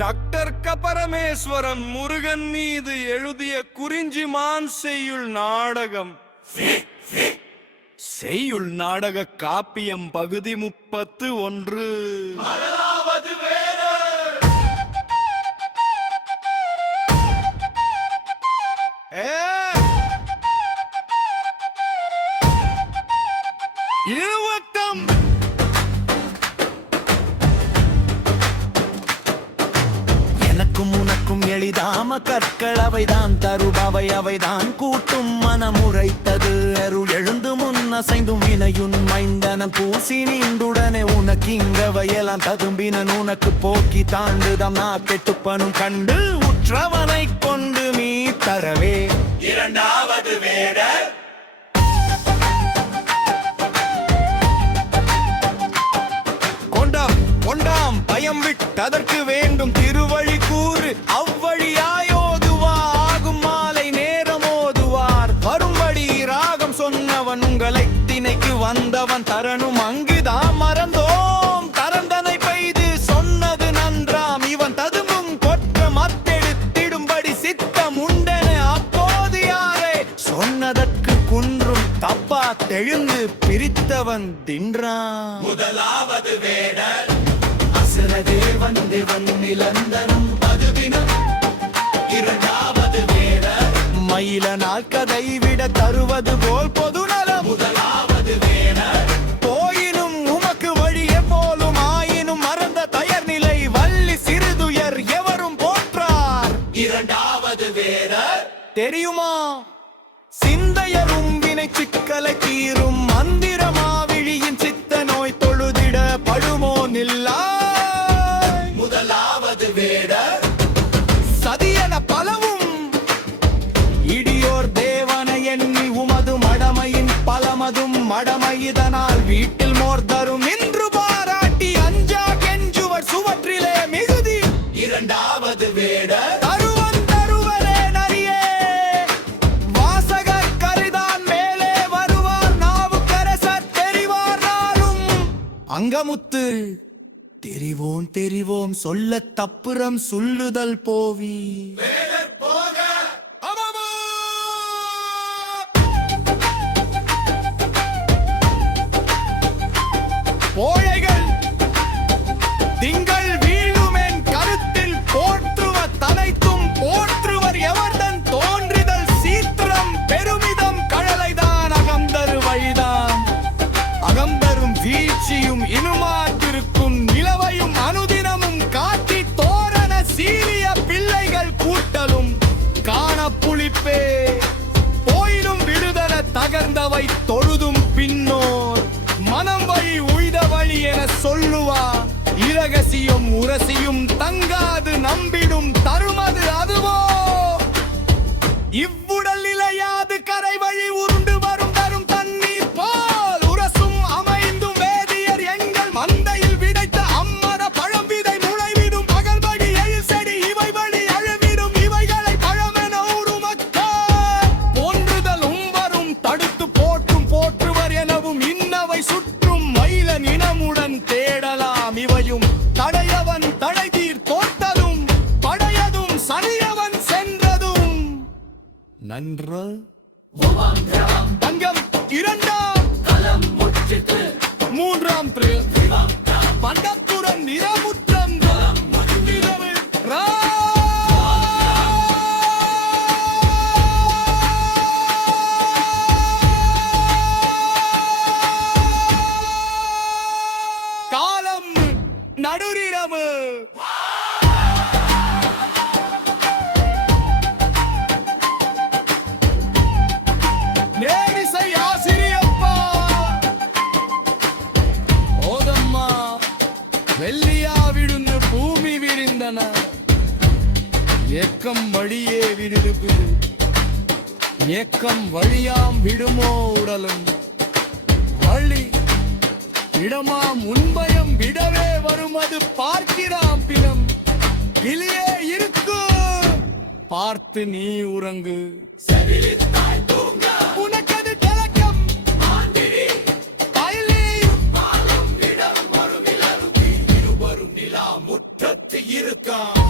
Doctor Parameswaran Murugan மீது எழுதிய குறிஞ்சிமான் செய்யுள் நாடகம் செய்யுள் நாடக காப்பியம் பகுதி 31. இருவட்டம் எனக்கும் உனக்கும் எளிதாம கற்கள் அவைதான் தருபவை அவைதான் கூட்டும் மனமுறைத்தது அருள் எழுந்து முன்னசைந்தும் வினையுன் மைந்தனம் பூசி நீண்டுடனே உனக்கு இங்க வயலாம் ததும்பினன் உனக்கு போக்கி தாண்டுதம் நா கெட்டுப்பனும் கண்டு உற்றவனை கொண்டு மீ தரவே இரண்டாவது வேடர் கொண்டாம் பயம் விட்டதற்கு வேண்டும் திருவழி கூறு அவ்வழியாயோதுவா ஆகும் மாலை நேரமோதுவார் வரும்படி ராகம் சொன்னவன் உங்களை திணைக்கு வந்தவன் தரணும் அங்குதான் மறந்தோம் தரந்தனை பெய்து சொன்னது நன்றாம் இவன் ததும்பும் கொற்ற மத்தெடுத்திடும்படி சித்தம் உண்டென அப்போது யாரே சொன்னதற்கு குன்றும் தப்பா தெழுந்து பிரித்தவன் தின்றான். முதலாவது வேடர் தேவன் தேவன் நிலந்தனும் பதுவினும் இரண்டாவது வேடர் மயில நாட்கதை விட தருவது போல் பொதுநலம் முதலாவது வேடர் போயினும் உமக்கு வழியே போலும் ஆயினும் மறந்த தயர் நிலை வள்ளி சிறுதுயர் எவரும் போற்றார். இரண்டாவது வேடர் தெரியுமா சிந்தையரும் வினை சிக்கலை தீரும் மந்திரமாவிழியின் சித்த நோய் தொழுதிட படுமோ நில்லா. முதலாவது வேடர் சதியன பலவும் இடியோர் தேவனை எண்ணி உமது மடமையின் பலமதும் மடமையிதனால் வீட்டில் மோர் தரும் நின்று பாராட்டி அஞ்சா கெஞ்சுவர் சுவற்றிலே மிகுதி. இரண்டாவது வேடர் தருவன் தருவரே நரியே வாசகர் கரிதான் மேலே வருவார் நாவுக்கரசர் தெரிவார் நாளும் அங்கமுத்து தெரிவோம் தெரிவோம் சொல்ல தப்புறம் சொல்லுதல் போவி போழைகள் திங்கள் வீழுமென் கருத்தில் போற்றுவ தனைத்தும் போற்றுவர் எவர்தன் தோன்றிதல் சீத்திரம் பெருமிதம் கழலைதான் அகந்தரு வழிதான் அகந்தரும் வீழ்ச்சியும் இனுமாத்திருக்கும் நிலவையும் அனுதினமும் காட்டி தோரண சீரிய பிள்ளைகள் கூட்டலும் காண புளிப்பே போயினும் விடுதல தகர்ந்தவை தொழுதும் பின்னோர் மனம் வழி உய்த வழி என சொல்லுவா இரகசியும் உரசியும் தங்காது நம்பிடும் தருமது அதுவோ இவ்வுடல் நிலையாது கரை வழி உருண்டு வரும் தரும் தண்ணீர் போல் உரசும் அமைந்தும் வேதியர் எங்கள் மந்தையில் விதைத்த அம்மர பழம் விதை முளைவிடும் பகல்படி எழில் செடி இவை வழி அழுவிடும் இவைகளை பழமென உருமக்கார் போன்றுதலும் வரும் தடுத்து போற்றும் போற்றுவர் எனவும் இன்னவை சுற்றும் மயில இனமுடன் தேடலாம் இவையும் தடையவன் தடைதீர் தோட்டதும் படையதும் சனியவன் சென்றதும் நன்று தங்கம் இரண்டாம் மூன்றாம் பண்டத்துடன் நிறமுற்றம் காலம் நடுரிரவு நேரிசை ஆசிரியப்பா ஓதம்மா வெள்ளியா விடுந்து பூமி விரிந்தன ஏக்கம் வழியே விடுது ஏக்கம் வழியாம் விடுமோ உடலும் வழி இடமாம் உண்பயம் விடவே வரும் அது பார்க்கிறாம் பிலம் கிளியே இருக்கு பார்த்து நீ உறங்கு உனக்கது கலக்கம் பயிலே இருக்கான்